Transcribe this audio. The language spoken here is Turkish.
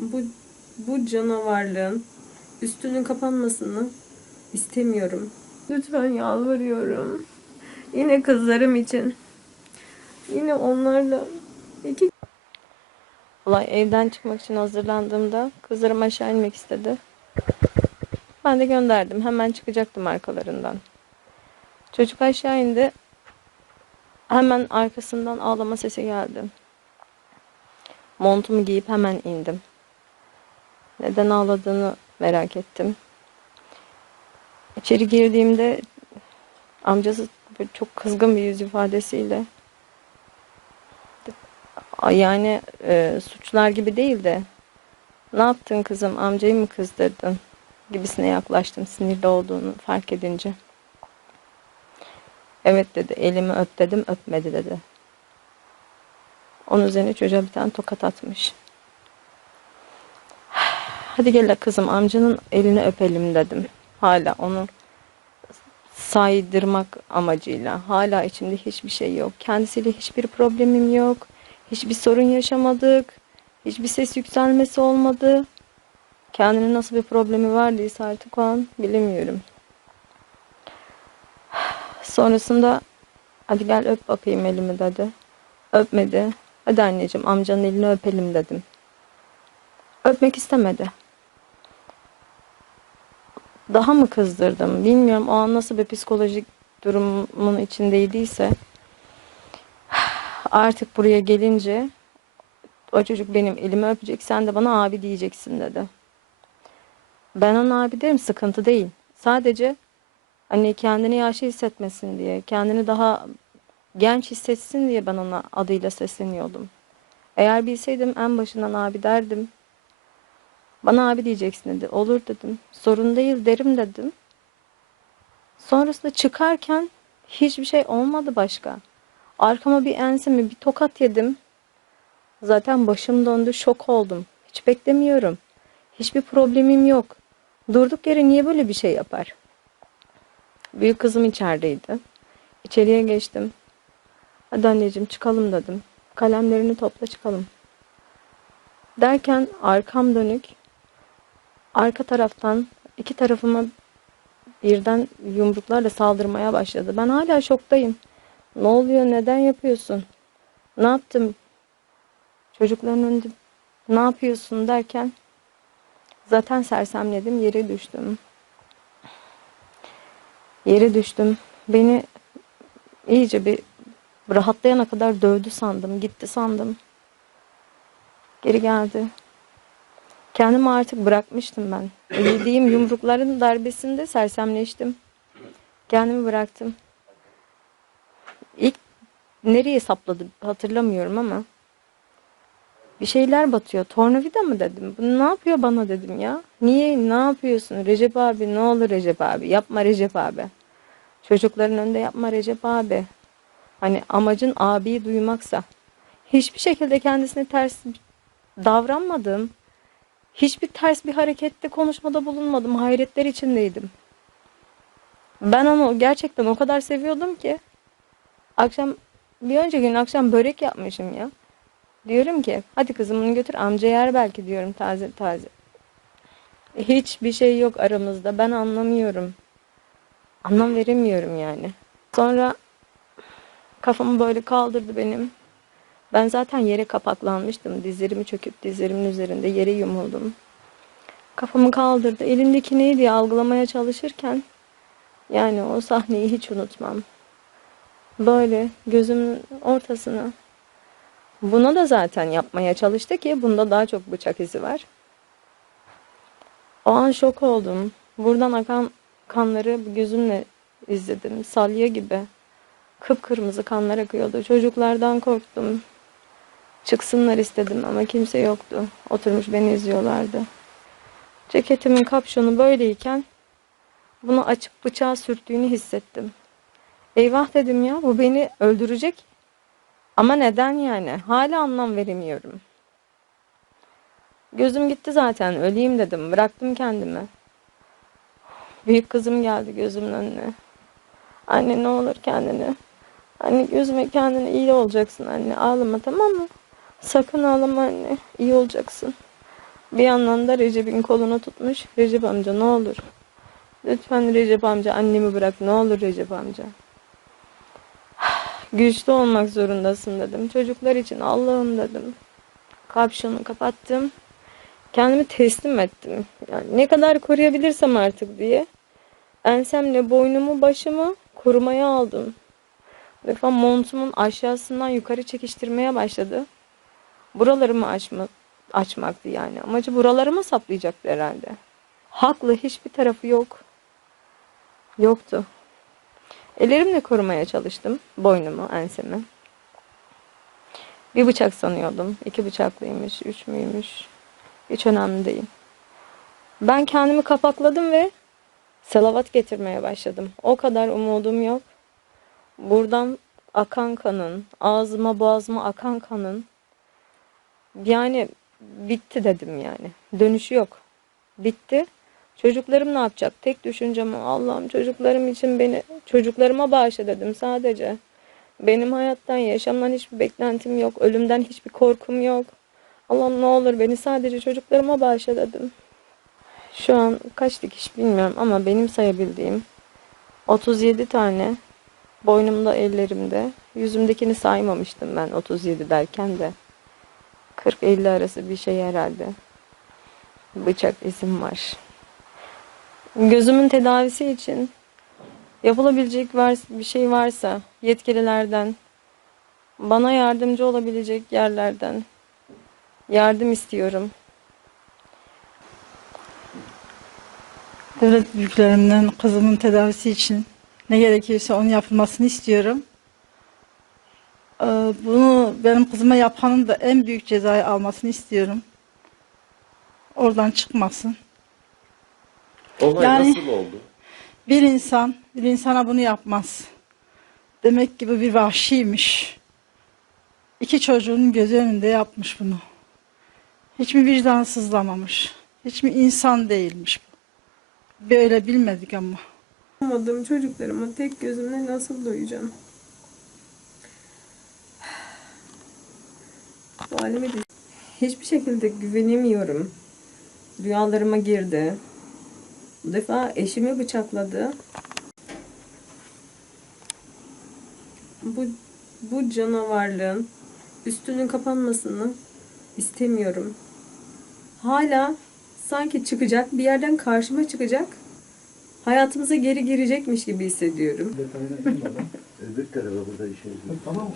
bu bu canavarlığın üstünün kapanmasını istemiyorum. Lütfen yalvarıyorum. Yine kızlarım için. Yine onlarla iki Olay evden çıkmak için hazırlandığımda kızlarım aşağı inmek istedi. Ben de gönderdim. Hemen çıkacaktım arkalarından. Çocuk aşağı indi. Hemen arkasından ağlama sesi geldi. Montumu giyip hemen indim. Neden ağladığını merak ettim. İçeri girdiğimde amcası çok kızgın bir yüz ifadesiyle "Ay yani e, suçlar gibi değil de ne yaptın kızım amcayı mı kızdırdın gibisine yaklaştım sinirli olduğunu fark edince. Evet dedi elimi öp dedim öpmedi dedi. Onun üzerine çocuğa bir tane tokat atmış. Hadi gel kızım amcanın elini öpelim dedim. Hala onu saydırmak amacıyla. Hala içimde hiçbir şey yok. Kendisiyle hiçbir problemim yok. Hiçbir sorun yaşamadık. Hiçbir ses yükselmesi olmadı. Kendinin nasıl bir problemi vardıysa artık o an bilemiyorum. Sonrasında hadi gel öp bakayım elimi dedi. Öpmedi. Hadi anneciğim amcanın elini öpelim dedim. Öpmek istemedi. Daha mı kızdırdım bilmiyorum o an nasıl bir psikolojik durumun içindeydiyse artık buraya gelince o çocuk benim elimi öpecek sen de bana abi diyeceksin dedi. Ben ona abi derim sıkıntı değil. Sadece hani kendini yaşlı hissetmesin diye, kendini daha genç hissetsin diye ben ona adıyla sesleniyordum. Eğer bilseydim en başından abi derdim. Bana abi diyeceksin dedi. Olur dedim. Sorun değil derim dedim. Sonrasında çıkarken hiçbir şey olmadı başka. Arkama bir enseme bir tokat yedim. Zaten başım döndü şok oldum. Hiç beklemiyorum. Hiçbir problemim yok. Durduk yere niye böyle bir şey yapar? Büyük kızım içerideydi. İçeriye geçtim. Hadi anneciğim çıkalım dedim. Kalemlerini topla çıkalım. Derken arkam dönük. Arka taraftan iki tarafıma birden yumruklarla saldırmaya başladı. Ben hala şoktayım. Ne oluyor? Neden yapıyorsun? Ne yaptım? Çocukların önünde ne yapıyorsun derken zaten sersemledim. Yere düştüm. Yere düştüm. Beni iyice bir rahatlayana kadar dövdü sandım. Gitti sandım. Geri geldi. Kendimi artık bırakmıştım ben. Yediğim yumrukların darbesinde sersemleştim. Kendimi bıraktım. İlk nereye sapladı hatırlamıyorum ama bir şeyler batıyor. Tornavida mı dedim. Bu ne yapıyor bana dedim ya. Niye ne yapıyorsun Recep abi ne olur Recep abi yapma Recep abi. Çocukların önünde yapma Recep abi. Hani amacın abiyi duymaksa. Hiçbir şekilde kendisine ters davranmadım. Hiçbir ters bir harekette konuşmada bulunmadım. Hayretler içindeydim. Ben onu gerçekten o kadar seviyordum ki. Akşam bir önceki gün akşam börek yapmışım ya. Diyorum ki hadi kızım bunu götür amca yer belki diyorum taze taze. Hiçbir şey yok aramızda. Ben anlamıyorum. Anlam veremiyorum yani. Sonra kafamı böyle kaldırdı benim. Ben zaten yere kapaklanmıştım. Dizlerimi çöküp dizlerimin üzerinde yere yumuldum. Kafamı kaldırdı. Elimdeki neydi algılamaya çalışırken yani o sahneyi hiç unutmam. Böyle gözümün ortasına Buna da zaten yapmaya çalıştı ki bunda daha çok bıçak izi var. O an şok oldum. Buradan akan kanları gözümle izledim. Salya gibi. Kıpkırmızı kanlar akıyordu. Çocuklardan korktum. Çıksınlar istedim ama kimse yoktu. Oturmuş beni izliyorlardı. Ceketimin kapşonu böyleyken bunu açıp bıçağı sürttüğünü hissettim. Eyvah dedim ya bu beni öldürecek. Ama neden yani? Hala anlam veremiyorum. Gözüm gitti zaten. Öleyim dedim. Bıraktım kendimi. Büyük kızım geldi gözümün önüne. Anne ne olur kendini. Anne gözüme kendini iyi olacaksın anne. Ağlama tamam mı? Sakın ağlama anne. İyi olacaksın. Bir yandan da Recep'in kolunu tutmuş. Recep amca ne olur. Lütfen Recep amca annemi bırak. Ne olur Recep amca. Güçlü olmak zorundasın dedim. Çocuklar için Allah'ım dedim. Kapşonu kapattım. Kendimi teslim ettim. Yani ne kadar koruyabilirsem artık diye. Ensemle boynumu başımı korumaya aldım. Defa montumun aşağısından yukarı çekiştirmeye başladı. Buralarımı açma, açmaktı yani. Amacı buralarıma saplayacaktı herhalde. Haklı hiçbir tarafı yok. Yoktu. Ellerimle korumaya çalıştım boynumu, ensemi. Bir bıçak sanıyordum. iki bıçaklıymış, üç müymüş. Hiç önemli değil. Ben kendimi kapakladım ve salavat getirmeye başladım. O kadar umudum yok. Buradan akan kanın, ağzıma boğazıma akan kanın yani bitti dedim yani. Dönüşü yok. Bitti. Çocuklarım ne yapacak? Tek düşüncem. Allah'ım çocuklarım için beni çocuklarıma bağışla dedim sadece. Benim hayattan, yaşamdan hiçbir beklentim yok. Ölümden hiçbir korkum yok. Allah'ım ne olur beni sadece çocuklarıma bağışla dedim. Şu an kaç dikiş bilmiyorum ama benim sayabildiğim 37 tane boynumda, ellerimde. Yüzümdekini saymamıştım ben 37 derken de. 40-50 arası bir şey herhalde. Bıçak izim var. Gözümün tedavisi için yapılabilecek bir şey varsa yetkililerden, bana yardımcı olabilecek yerlerden yardım istiyorum. Devlet büyüklerimden kızımın tedavisi için ne gerekiyorsa onun yapılmasını istiyorum. Ee, Bunu benim kızıma yapanın da en büyük cezayı almasını istiyorum. Oradan çıkmasın. Olay Yani- nasıl oldu? Bir insan bir insana bunu yapmaz. Demek ki bu bir vahşiymiş. İki çocuğun gözü önünde yapmış bunu. Hiç mi vicdansızlamamış? Hiç mi insan değilmiş bu? Böyle bilmedik ama. Olmadığım çocuklarıma tek gözümle nasıl doyacağım? Halime de hiçbir şekilde güvenemiyorum. Rüyalarıma girdi. Bu defa eşimi bıçakladı. Bu, bu canavarlığın üstünün kapanmasını istemiyorum. Hala sanki çıkacak, bir yerden karşıma çıkacak. Hayatımıza geri girecekmiş gibi hissediyorum. Öbür tarafa burada işimiz. Tamam